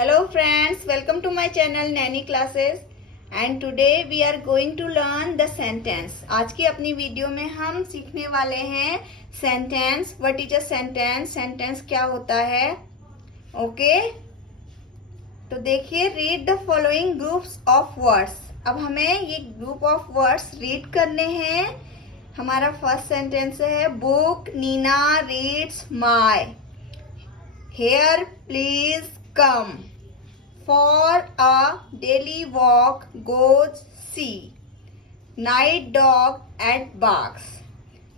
Hello friends, welcome to my channel Nanny Classes and today we are going to learn the sentence. आज की अपनी video में हम सीखने वाले हैं sentence. What is a sentence? Sentence क्या होता है? Okay? तो देखिए read the following groups of words. अब हमें ये group of words read करने हैं. हमारा फर्स्ट सेंटेंस है book Neena reads my. Here please come. For a daily walk goes see. Night dog at barks.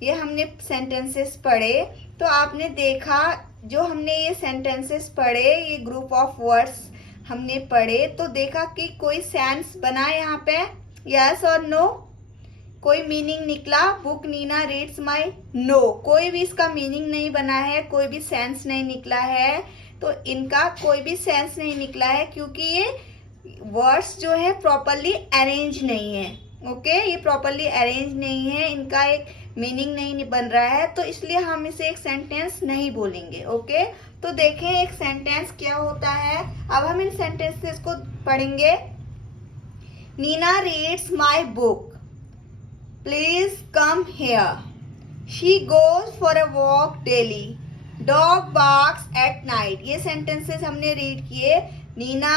ये हमने सेंटेंसेस पढ़े. तो आपने देखा जो हमने ये सेंटेंसेस पढ़े, ये ग्रुप ऑफ वर्ड्स हमने पढ़े, तो देखा कि कोई सेंस बना यहाँ पे. यस और नो? कोई मीनिंग निकला? Book Neena reads my? No, कोई भी इसका मीनिंग नहीं बना है, कोई भी सेंस नहीं निकला है. तो इनका कोई भी सेंस नहीं निकला है क्योंकि ये वर्ड्स जो है प्रॉपरली अरेंज नहीं है. ओके, ये प्रॉपरली अरेंज नहीं है, इनका एक मीनिंग नहीं बन रहा है, तो इसलिए हम इसे एक सेंटेंस नहीं बोलेंगे. ओके, तो देखें एक सेंटेंस क्या होता है. अब हम इन सेंटेंसेस को पढ़ेंगे. Nina reads my book. Please come here. She goes for a walk daily. Dog barks at night. ये सेंटेंसेस हमने रीड किए. नीना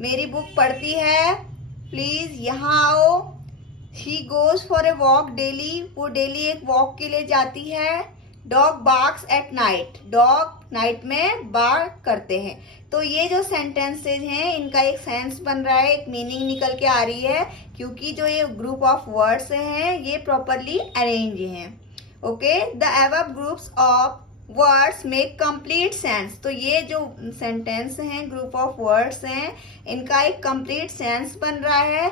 मेरी बुक पढ़ती है, प्लीज यहाँ आओ. She goes for a walk daily. वो डेली एक वॉक के लिए जाती है. Dog barks at night. Dog night में बार्क करते हैं. तो ये जो सेंटेंसेस हैं इनका एक सेंस बन रहा है, एक मीनिंग निकल के आ रही है क्योंकि जो ये ग्रुप ऑफ वर्ड्स हैं ये प्रॉपरली अरेंज हैं. Okay, the above groups of words make complete sense. तो ये जो सेंटेंस हैं, ग्रुप ऑफ वर्ड्स हैं, इनका एक कंप्लीट सेंस बन रहा है.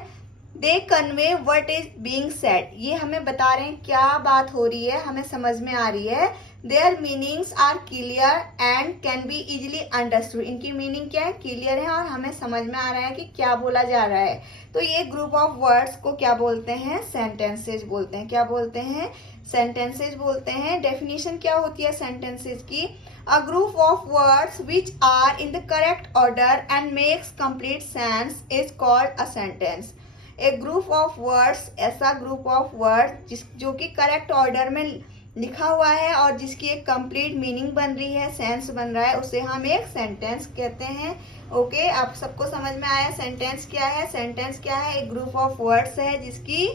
They convey what is being said. ये हमें बता रहे हैं क्या बात हो रही है, हमें समझ में आ रही है. Their meanings are clear and can be easily understood. इनकी मीनिंग क्या है? क्लियर है और हमें समझ में आ रहा है कि क्या बोला जा रहा है. तो ये ग्रुप ऑफ वर्ड्स को क्या बोलते हैं? सेंटेंसेज बोलते हैं. क्या बोलते हैं? सेंटेंसेज बोलते हैं. डेफिनेशन क्या होती है सेंटेंसेज की? A group of words which are in the correct order and makes complete sense is called a sentence. एक ग्रुप ऑफ वर्ड्स, ऐसा ग्रुप ऑफ वर्ड जो कि करेक्ट ऑर्डर में लिखा हुआ है और जिसकी एक कंप्लीट मीनिंग बन रही है, सेंस बन रहा है, उसे हम एक सेंटेंस कहते हैं. ओके, आप सबको समझ में आया सेंटेंस क्या है? सेंटेंस क्या है? एक ग्रुप ऑफ वर्ड्स है जिसकी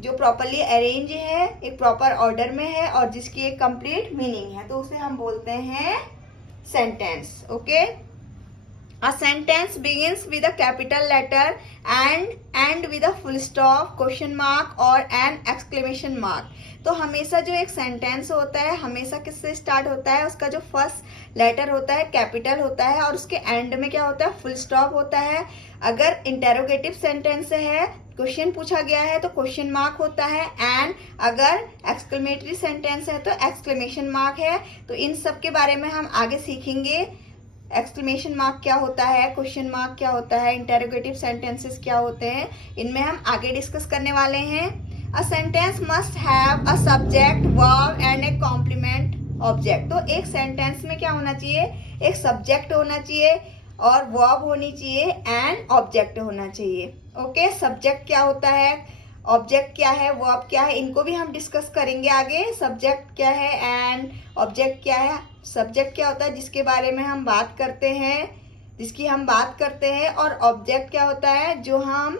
जो प्रॉपरली अरेंज है, एक प्रॉपर ऑर्डर में है और जिसकी एक कंप्लीट मीनिंग है, तो उसे हम बोलते हैं sentence. Okay, a sentence begins with a capital letter and end with a full stop, question mark or an exclamation mark. तो हमेशा जो एक सेंटेंस होता है हमेशा किससे स्टार्ट होता है? उसका जो फर्स्ट लेटर होता है कैपिटल होता है और उसके एंड में क्या होता है? फुल स्टॉप होता है. अगर इंटेरोगेटिव सेंटेंस है, क्वेश्चन पूछा गया है, तो क्वेश्चन मार्क होता है. एंड अगर एक्सक्लेमेटरी सेंटेंस है तो एक्सक्लेमेशन मार्क है. तो इन सब के बारे में हम आगे सीखेंगे. एक्सक्लेमेशन मार्क क्या होता है, क्वेश्चन मार्क क्या होता है, इंटेरोगेटिव सेंटेंसेस क्या होते हैं, इनमें हम आगे डिस्कस करने वाले हैं. A sentence must have a subject, verb and a complement object. तो एक सेंटेंस में क्या होना चाहिए? एक सब्जेक्ट होना चाहिए और वर्ब होनी चाहिए एंड ऑब्जेक्ट होना चाहिए. ओके, सब्जेक्ट क्या होता है, ऑब्जेक्ट क्या है, वर्ब क्या है, इनको भी हम डिस्कस करेंगे आगे. सब्जेक्ट क्या है एंड ऑब्जेक्ट क्या है? सब्जेक्ट क्या होता है? जिसके बारे में हम बात करते हैं, जिसकी हम बात करते हैं. और ऑब्जेक्ट क्या होता है? जो हम,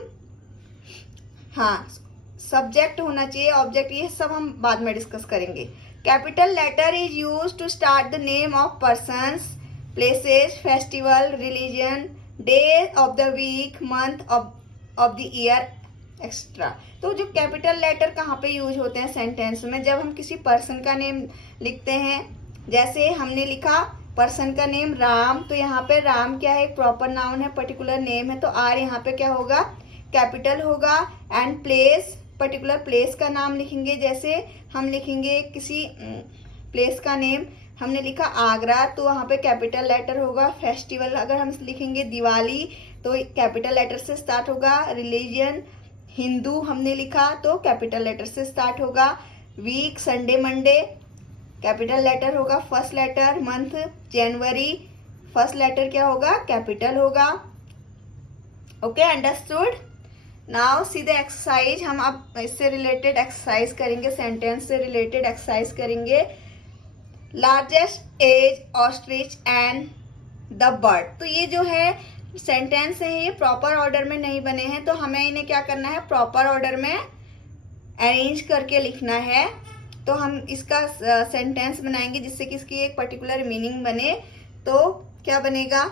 हाँ, सब्जेक्ट होना चाहिए, ऑब्जेक्ट, ये सब हम बाद में डिस्कस करेंगे. Capital letter is used to start the name of persons, places, festival, religion, day of the week, month of the year extra. तो जो कैपिटल लेटर कहाँ पे यूज होते हैं सेंटेंस में? जब हम किसी पर्सन का नेम लिखते हैं, जैसे हमने लिखा पर्सन का नेम राम, तो यहाँ पे राम क्या है? एक प्रॉपर नाउन है, पर्टिकुलर नेम है, तो आर यहाँ पे क्या होगा? कैपिटल होगा. एंड प्लेस, पर्टिकुलर प्लेस का नाम लिखेंगे. जैसे हम लिखेंगे किसी प्लेस का नेम, हमने लिखा आगरा, तो वहाँ पे कैपिटल लेटर होगा. फेस्टिवल अगर हम लिखेंगे दिवाली, तो कैपिटल लेटर से स्टार्ट होगा. रिलीजन हिंदू हमने लिखा तो कैपिटल लेटर से स्टार्ट होगा. Week Sunday Monday capital letter होगा फर्स्ट लेटर. मंथ जनवरी फर्स्ट लेटर क्या होगा, कैपिटल होगा। Okay, understood. Now see the exercise. हम अब इससे रिलेटेड एक्सरसाइज करेंगे, सेंटेंस से रिलेटेड एक्सरसाइज करेंगे। Largest as ostrich and the bird. तो ये जो है सेंटेंस है, ये प्रॉपर ऑर्डर में नहीं बने हैं, तो हमें इन्हें क्या करना है, प्रॉपर ऑर्डर में अरेंज करके लिखना है। तो हम इसका सेंटेंस बनाएंगे जिससे कि इसकी एक पर्टिकुलर मीनिंग बने। तो क्या बनेगा,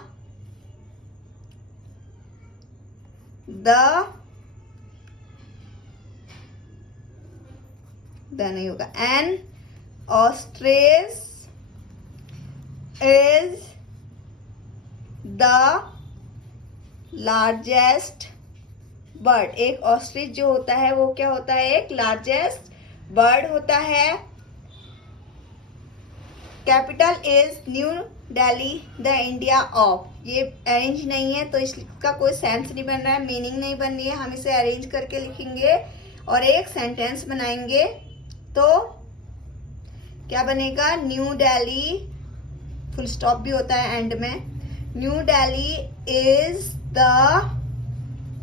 द नहीं होगा, N ostrich is the largest bird. एक ऑस्ट्रिच जो होता है वो क्या होता है, एक लार्जेस्ट बर्ड होता है। Capital is new Delhi the India of. ये अरेंज नहीं है तो इसका कोई सेंस नहीं बन रहा है, मीनिंग नहीं बन रही है। हम इसे अरेंज करके लिखेंगे और एक सेंटेंस बनाएंगे। तो क्या बनेगा, न्यू दिल्ली, फुल स्टॉप भी होता है एंड में। New Delhi is the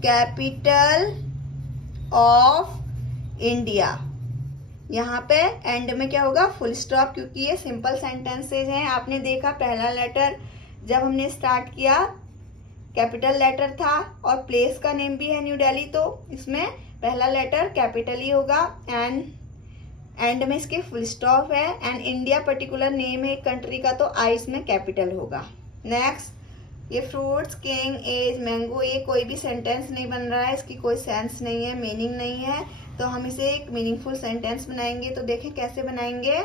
capital of India. यहाँ पे एंड में क्या होगा, फुल स्टॉप, क्योंकि ये सिंपल सेंटेंसेज हैं। आपने देखा पहला लेटर जब हमने स्टार्ट किया कैपिटल लेटर था और प्लेस का नेम भी है न्यू दिल्ली, तो इसमें पहला लेटर कैपिटल ही होगा एंड में इसके फुल स्टॉप है। एंड इंडिया पर्टिकुलर नेम है एक कंट्री का, तो आई इसमें कैपिटल होगा। नेक्स्ट, ये फ्रूट्स, किंग, एज, मैंगो, ये कोई भी सेंटेंस नहीं बन रहा है, इसकी कोई सेंस नहीं है, मीनिंग नहीं है। तो हम इसे एक मीनिंगफुल सेंटेंस बनाएंगे। तो देखें कैसे बनाएंगे।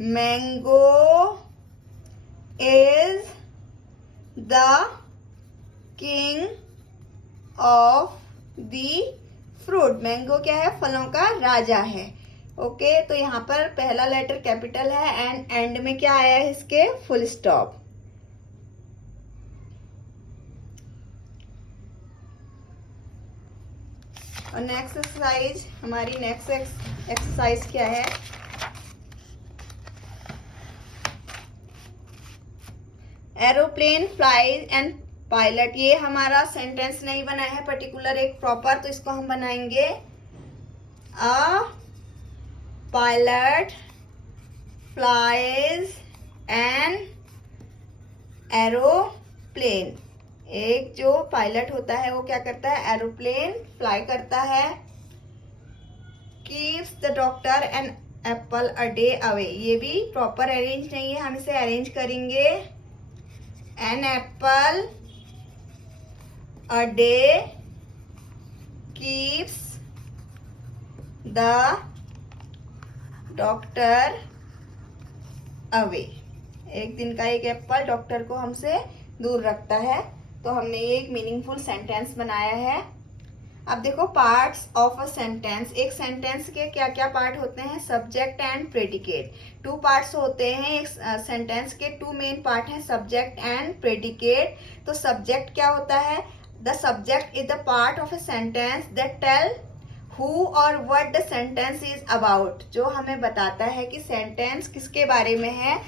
Mango is the king of the fruit. Mango क्या है, फलों का राजा है। ओके, तो यहाँ पर पहला लेटर कैपिटल है एंड में क्या आया है, इसके फुल स्टॉप। और नेक्स्ट एक्सरसाइज, हमारी नेक्स्ट एक्सरसाइज क्या है, एरोप्लेन फ्लाइज एंड पायलट। ये हमारा सेंटेंस नहीं बना है पर्टिकुलर एक प्रॉपर, तो इसको हम बनाएंगे a pilot flies an aeroplane. एक जो पायलट होता है वो क्या करता है, एरोप्लेन फ्लाई करता है। Keeps the doctor an apple a day away. ये भी प्रॉपर अरेंज नहीं है, हम इसे अरेंज करेंगे। An apple a day keeps the doctor away. एक दिन का एक एप्पल डॉक्टर को हमसे दूर रखता है। तो हमने ये एक मीनिंगफुल सेंटेंस बनाया है। अब देखो पार्ट्स ऑफ अ सेंटेंस। एक सेंटेंस के क्या क्या पार्ट होते हैं, subject and predicate. Two parts होते हैं एक सेंटेंस के, टू मेन पार्ट हैं, सब्जेक्ट एंड प्रेडिकेट। तो सब्जेक्ट क्या होता है, the subject is the part of a sentence that tell who or what the sentence is about. जो हमें बताता है कि सेंटेंस किसके बारे में है,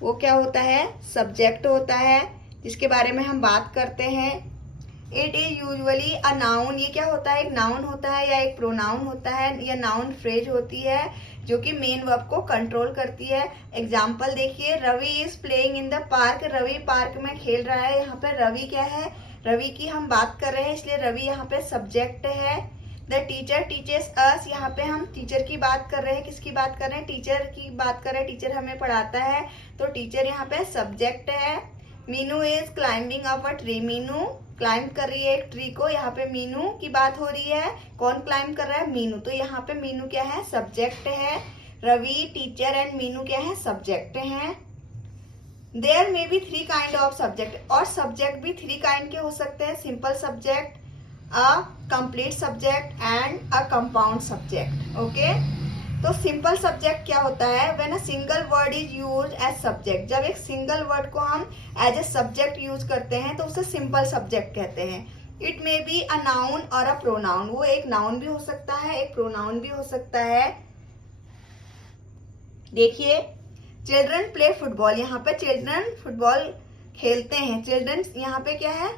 वो क्या होता है, सब्जेक्ट होता है, जिसके बारे में हम बात करते हैं। It is usually a noun. ये क्या होता है, एक नाउन होता है या एक प्रोनाउन होता है या नाउन फ्रेज होती है जो कि मेन वर्ब को कंट्रोल करती है। एग्जाम्पल देखिए, Ravi is playing in the park. Ravi park में खेल रहा है। यहाँ पे रवि क्या है, रवि की हम बात कर रहे हैं, इसलिए रवि यहाँ पे सब्जेक्ट है। द टीचर टीचर्स अस। यहाँ पे हम टीचर की बात कर रहे हैं, किसकी बात कर रहे हैं, टीचर की बात कर रहे हैं, टीचर हमें पढ़ाता है, तो टीचर यहाँ पे सब्जेक्ट है। Meenu is climbing up a tree. Meenu climb कर रही है एक ट्री को, यहाँ पे मीनू की बात हो रही है। कौन क्लाइंब कर रहा है, मीनू, तो यहाँ पे मीनू क्या है, सब्जेक्ट है। रवि, टीचर एंड मीनू क्या है, सब्जेक्ट है। There may be three kind of subject. और सब्जेक्ट भी थ्री काइंड के हो सकते हैं, simple subject, a complete subject and a compound subject. Okay, तो सिंपल सब्जेक्ट क्या होता है, when a single word is use as subject. जब एक सिंगल वर्ड को हम एज ए सब्जेक्ट यूज करते हैं तो उसे सिंपल सब्जेक्ट कहते हैं। It may be a noun और अ प्रोनाउन। वो एक नाउन भी हो सकता है, एक प्रोनाउन भी हो सकता है। देखिए, चिल्ड्रन प्ले फुटबॉल, यहाँ पे चिल्ड्रन फुटबॉल खेलते हैं। चिल्ड्रन यहाँ पे क्या है,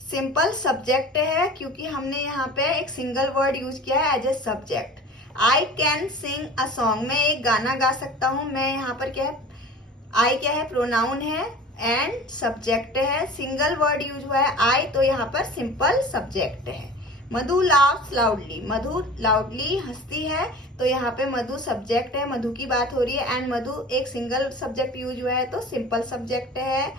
सिंपल सब्जेक्ट है, क्योंकि हमने यहाँ पे एक सिंगल वर्ड यूज किया है as a subject. I can sing a song, मैं एक गाना गा सकता हूँ। मैं यहाँ पर क्या है, आई क्या है, प्रोनाउन है एंड सब्जेक्ट है, सिंगल वर्ड यूज हुआ है आई, तो यहाँ पर सिंपल सब्जेक्ट है। मधु लाफ्स लाउडली, मधु लाउडली हंसती है, तो यहाँ पे मधु सब्जेक्ट है, मधु की बात हो रही है, एंड मधु एक सिंगल सब्जेक्ट यूज हुआ है तो सिंपल सब्जेक्ट है।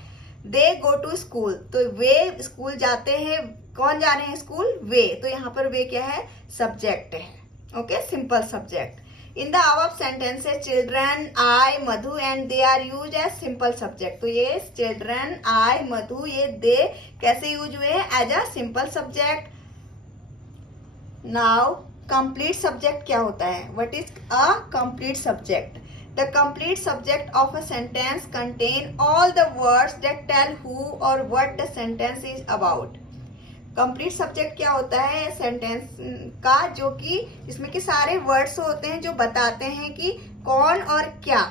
दे गो टू स्कूल, तो वे स्कूल जाते हैं। कौन जा रहे हैं स्कूल, वे, तो यहाँ पर वे क्या है, सब्जेक्ट है। Okay, simple subject. In the above sentences children, I, Madhu and they are used as simple subject, तो ये children, I, मधु, ये they कैसे यूज हुए हैं, as a simple subject. Now complete subject क्या होता है, what is a complete subject? The complete subject of a sentence contain all the words that tell who or what the sentence is about. Complete subject क्या होता है sentence का, जो कि इसमें के सारे वर्ड्स होते हैं जो बताते हैं कि कौन और क्या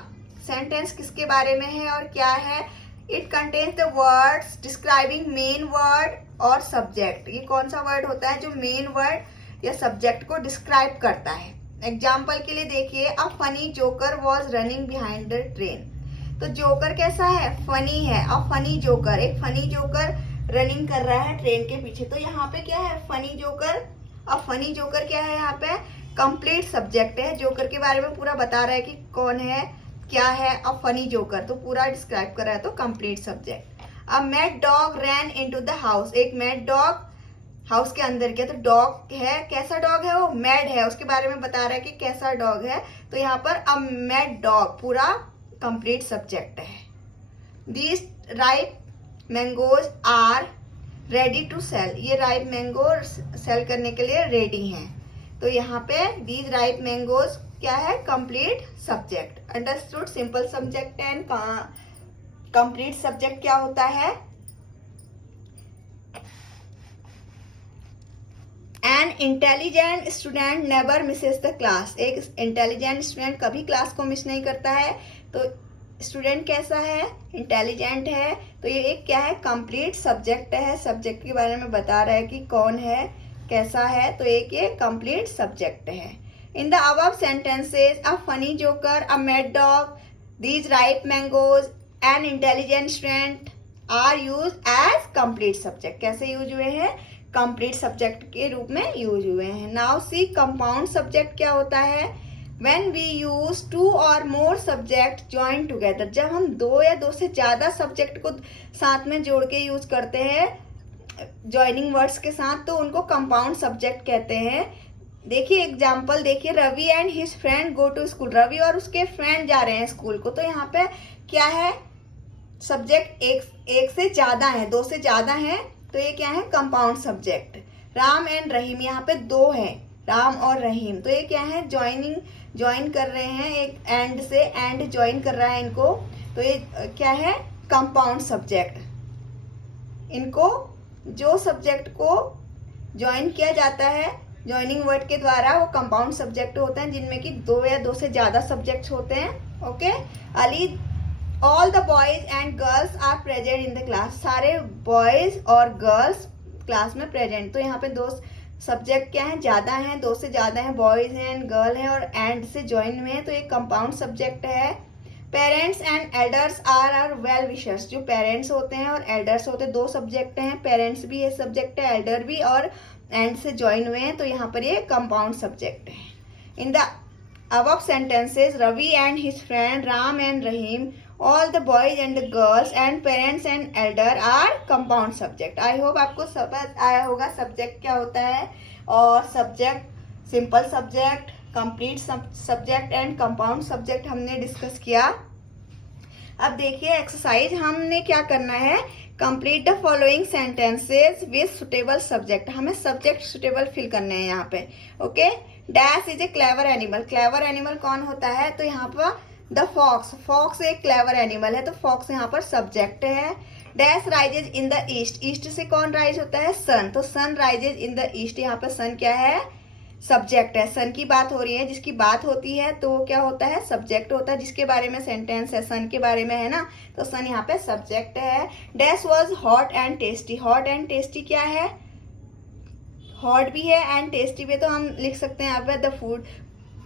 सेंटेंस किसके बारे में है और क्या है। It contains the words describing main word और सब्जेक्ट। ये कौन सा वर्ड होता है जो मेन वर्ड या सब्जेक्ट को डिस्क्राइब करता है। एग्जाम्पल के लिए देखिए, अ funny joker was running behind the train, तो जोकर कैसा है, फनी है। अ फनी जोकर, एक फनी जोकर रनिंग कर रहा है ट्रेन के पीछे, तो यहाँ पे क्या है, फनी जोकर। अब फनी जोकर क्या है, यहाँ पे कंप्लीट सब्जेक्ट है, जोकर के बारे में पूरा बता रहा है कि कौन है क्या है। अब फनी जोकर तो पूरा डिस्क्राइब कर रहा है, तो कंप्लीट सब्जेक्ट। अब mad dog ran into the house, एक मैड डॉग हाउस के अंदर गया, तो डॉग है, कैसा डॉग है वो, मैड है, उसके बारे में बता रहा है कि कैसा डॉग है, तो यहाँ पर अ मैड डॉग पूरा कंप्लीट सब्जेक्ट है। These ripe mangoes are ready to sell, ये राइप मैंगो सेल करने के लिए रेडी हैं, तो यहाँ पे दीज राइप मैंगोज क्या है, complete subject. Understood, simple subject and complete subject क्या होता है। N intelligent student never Mrs the class, एक इंटेलिजेंट स्टूडेंट कभी क्लास को मिस नहीं करता है, तो स्टूडेंट कैसा है, इंटेलिजेंट है, तो ये एक क्या है, कंप्लीट सब्जेक्ट है, सब्जेक्ट के बारे में बता रहा है कि कौन है कैसा है, तो एक ये कंप्लीट सब्जेक्ट है। In the above sentences a funny joker, a mad dog, these ripe mangoes, an intelligent student are use as complete subject, कैसे यूज हुए हैं, कंप्लीट सब्जेक्ट के रूप में यूज हुए हैं। नाउ सी कंपाउंड सब्जेक्ट क्या होता है। When we use two or more subject join together, जब हम दो या दो से ज्यादा सब्जेक्ट को साथ में जोड़ के यूज करते हैं ज्वाइनिंग वर्ड्स के साथ, तो उनको कंपाउंड सब्जेक्ट कहते हैं। देखिए एग्जाम्पल देखिए, Ravi and his friend go to school, Ravi और उसके फ्रेंड जा रहे हैं स्कूल को, तो यहाँ पे क्या है, सब्जेक्ट एक से ज्यादा है, दो से ज्यादा है, तो ये क्या है, कंपाउंड सब्जेक्ट। राम एंड रहीम, यहाँ पे दो है, राम और रहीम, तो ये क्या है, ज्वाइन कर रहे हैं, एक एंड से एंड ज्वाइन कर रहा है इनको, तो ये क्या है, कंपाउंड सब्जेक्ट। इनको जो सब्जेक्ट को ज्वाइन किया जाता है ज्वाइनिंग वर्ड के द्वारा, वो कंपाउंड सब्जेक्ट होते हैं, जिनमें कि दो या दो से ज्यादा सब्जेक्ट्स होते हैं। ओके, अली all the boys and girls are present in the class, सारे बॉयज और गर्ल्स क्लास में प्रेजेंट, तो यहाँ पे दो सब्जेक्ट क्या है, ज्यादा हैं, दो से ज्यादा हैं, बॉयज हैं एंड गर्ल हैं, और एंड से ज्वाइन में है, तो एक कंपाउंड सब्जेक्ट है। Parents and elders are well wishers, जो पेरेंट्स होते हैं और एल्डर्स होते हैं, दो सब्जेक्ट हैं, पेरेंट्स भी ये सब्जेक्ट है, एल्डर भी, और एंड से ज्वाइन हुए हैं, तो यहाँ पर ये कंपाउंड सब्जेक्ट है। In the above sentences, Ravi and his friend, Ram and Rahim, all the boys and the girls and parents and elder are compound subject. I hope आपको समझ आया होगा सब्जेक्ट क्या होता है, और subject, simple subject, complete subject and compound subject हमने discuss किया। अब देखिए एक्सरसाइज हमने क्या करना है, complete the following sentences with suitable subject, हमें सब्जेक्ट सुटेबल फिल करने हैं यहाँ पे। Okay, dash is a clever animal, clever animal कौन होता है, तो यहाँ पर द फॉक्स, फॉक्स एक क्लेवर एनिमल है, तो फॉक्स यहाँ पर सब्जेक्ट है। Dash rises in the east, east से कौन राइज होता है, सन, तो sun rises in the east, यहाँ पर सन क्या है, सब्जेक्ट है। सन की बात हो रही है, जिसकी बात होती है तो वो क्या होता है, सब्जेक्ट होता है। जिसके बारे में सेंटेंस है, सन के बारे में है ना, तो सन यहाँ पे सब्जेक्ट है। Dash was hot and tasty. Hot and tasty क्या है, हॉट भी है एंड टेस्टी भी, तो हम लिख सकते हैं यहाँ पे द फूड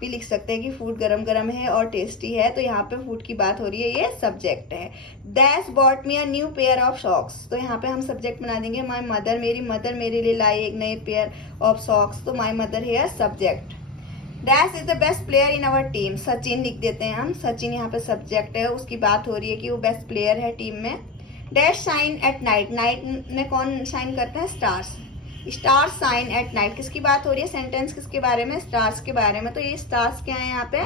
भी लिख सकते हैं कि फूड गरम गरम है और टेस्टी है, तो यहाँ पे फूड की बात हो रही है, ये सब्जेक्ट है। Dash bot me a new pair of socks. तो यहाँ पे हम सब्जेक्ट बना देंगे माई मदर, मेरी मदर मेरे लिए लाई एक नए पेयर ऑफ सॉक्स, तो माई मदर है subject. Dash is the best player in our team. Sachin लिख देते हैं हम, सचिन यहाँ पे सब्जेक्ट है, उसकी बात हो रही है कि वो बेस्ट प्लेयर है टीम में। Dash shine at night. Night में कौन शाइन करता है, stars. Stars shine at night, किसकी बात हो रही है, सेंटेंस किसके बारे में, स्टार्स के बारे में, तो ये स्टार्स क्या है यहाँ पे,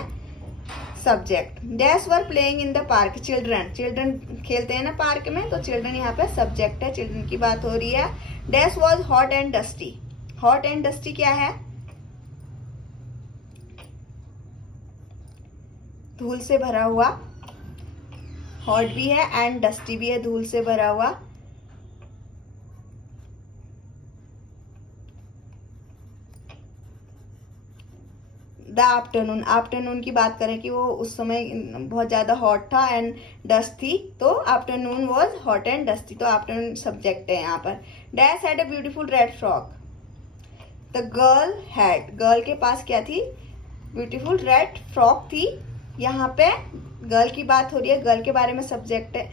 subject. Dash were playing in the park. Children, children खेलते हैं ना पार्क में, तो चिल्ड्रन यहाँ पे सब्जेक्ट है, चिल्ड्रन की बात हो रही है। Dash was hot and dusty. Hot and dusty क्या है, धूल से भरा हुआ, हॉट भी है एंड डस्टी भी है, धूल से भरा हुआ। द आफ्टरनून, आफ्टरनून की बात करें कि वो उस समय बहुत ज्यादा हॉट था एंड डस्ट थी, तो afternoon was hot and dusty, तो आफ्टरनून सब्जेक्ट है यहाँ पर। Dash had a beautiful red frock. The girl had, girl के पास क्या थी, ब्यूटीफुल रेड फ्रॉक थी। यहाँ पे गर्ल की बात हो रही है, गर्ल के बारे में सब्जेक्ट है,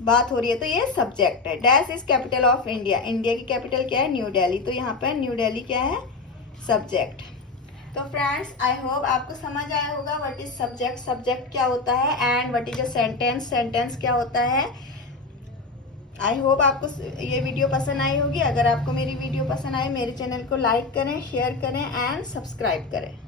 बात हो रही है, तो ये सब्जेक्ट है। Dash is capital of India. India की कैपिटल क्या है, न्यू दिल्ली, तो यहाँ पे न्यू दिल्ली क्या है, सब्जेक्ट। तो फ्रेंड्स, आई होप आपको समझ आया होगा व्हाट इज सब्जेक्ट, सब्जेक्ट क्या होता है, and what is a sentence, sentence क्या होता है। आई होप आपको ये वीडियो पसंद आई होगी। अगर आपको मेरी वीडियो पसंद आए, मेरे चैनल को लाइक करें, शेयर करें एंड सब्सक्राइब करें।